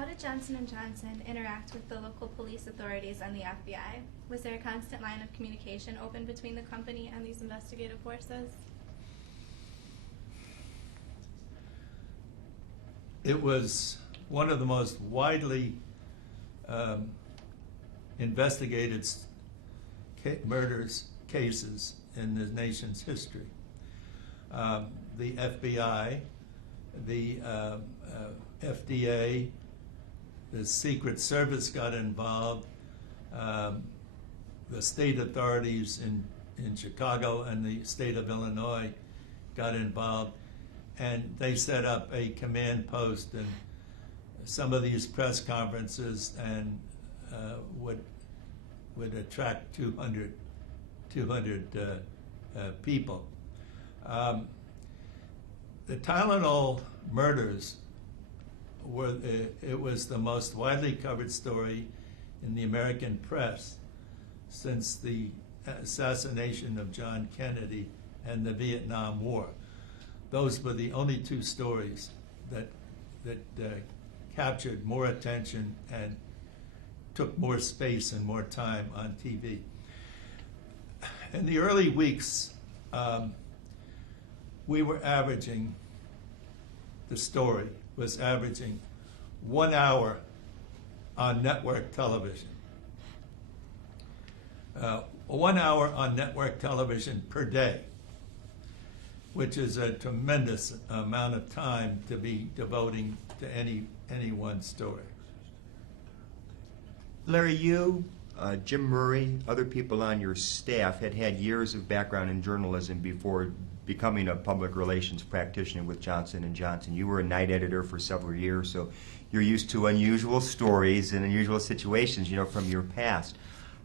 How did Johnson & Johnson interact with the local police authorities and the FBI? Was there a constant line of communication open between the company and these investigative forces? It was one of the most widely investigated murders cases in the nation's history. The FBI, the FDA, the Secret Service got involved, the state authorities in Chicago and the state of Illinois got involved, and they set up a command post and some of these press conferences and would attract 200 people. The Tylenol murders it was the most widely covered story in the American press since the assassination of John Kennedy and the Vietnam War. Those were the only two stories that captured more attention and took more space and more time on TV. In the early weeks, we were averaging, the story was averaging 1 hour on network television. 1 hour on network television per day, which is a tremendous amount of time to be devoting to any one story. Larry, you, Jim Murray, other people on your staff had years of background in journalism before becoming a public relations practitioner with Johnson & Johnson. You were a night editor for several years, so you're used to unusual stories and unusual situations, from your past.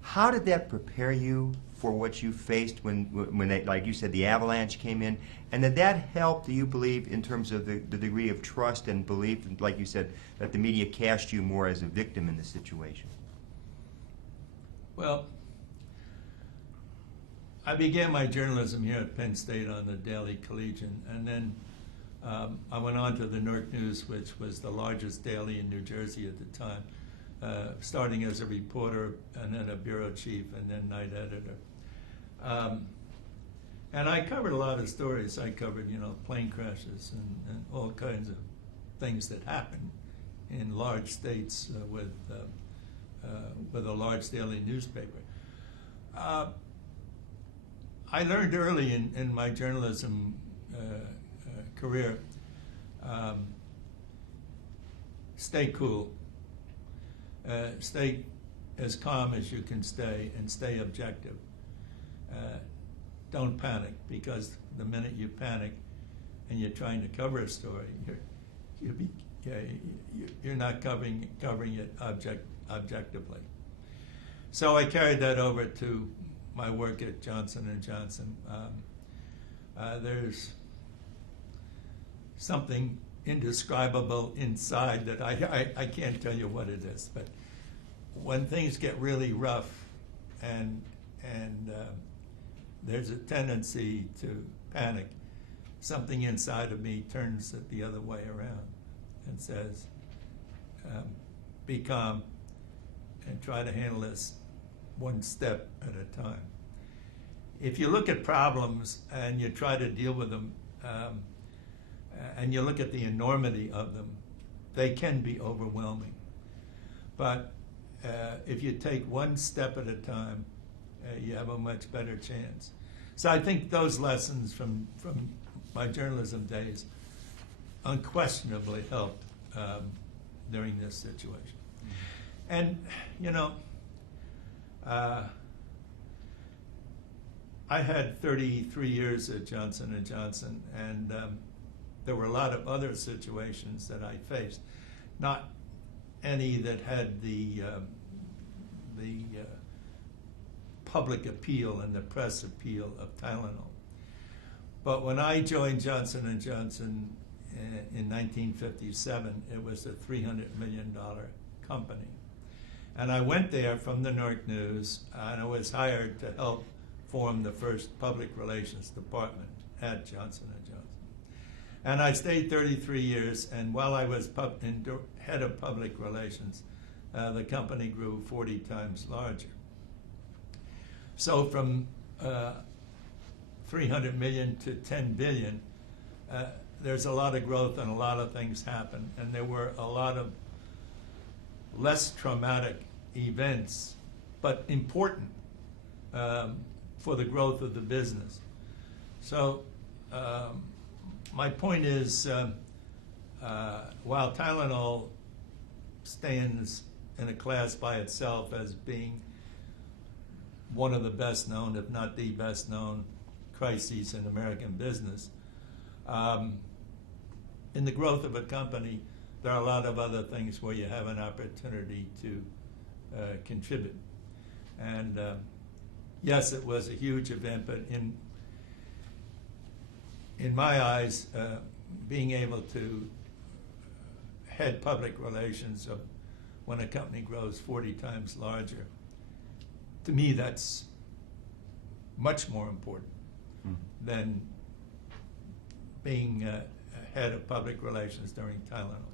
How did that prepare you for what you faced when they, like you said, the avalanche came in? And did that help, do you believe, in terms of the degree of trust and belief, like you said, that the media cast you more as a victim in the situation? Well, I began my journalism here at Penn State on the Daily Collegian, and then I went on to the Newark News, which was the largest daily in New Jersey at the time, starting as a reporter and then a bureau chief and then night editor. And I covered a lot of stories. I covered, plane crashes and all kinds of things that happen in large states with a large daily newspaper. I learned early in my journalism career, stay cool, stay as calm as you can stay, and stay objective. Don't panic, because the minute you panic and you're trying to cover a story, you're not covering it objectively. So I carried that over to my work at Johnson & Johnson. There's something indescribable inside that I can't tell you what it is, but when things get really rough and there's a tendency to panic, something inside of me turns it the other way around and says, be calm and try to handle this one step at a time. If you look at problems and you try to deal with them, and you look at the enormity of them, they can be overwhelming. But if you take one step at a time, you have a much better chance. So I think those lessons from my journalism days unquestionably helped during this situation. And, I had 33 years at Johnson & Johnson, and there were a lot of other situations that I faced, not any that had the public appeal and the press appeal of Tylenol. But when I joined Johnson & Johnson in 1957, it was a $300 million company. And I went there from the Newark News, and I was hired to help form the first public relations department at Johnson & Johnson. And I stayed 33 years, and while I was head of public relations, the company grew 40 times larger. So from 300 million to 10 billion, there's a lot of growth and a lot of things happen. And there were a lot of less traumatic events, but important for the growth of the business. So my point is, while Tylenol stands in a class by itself as being one of the best known, if not the best known, crises in American business, in the growth of a company, there are a lot of other things where you have an opportunity to contribute. And yes, it was a huge event, but in my eyes, being able to head public relations of when a company grows 40 times larger, to me that's much more important than being head of public relations during Tylenol.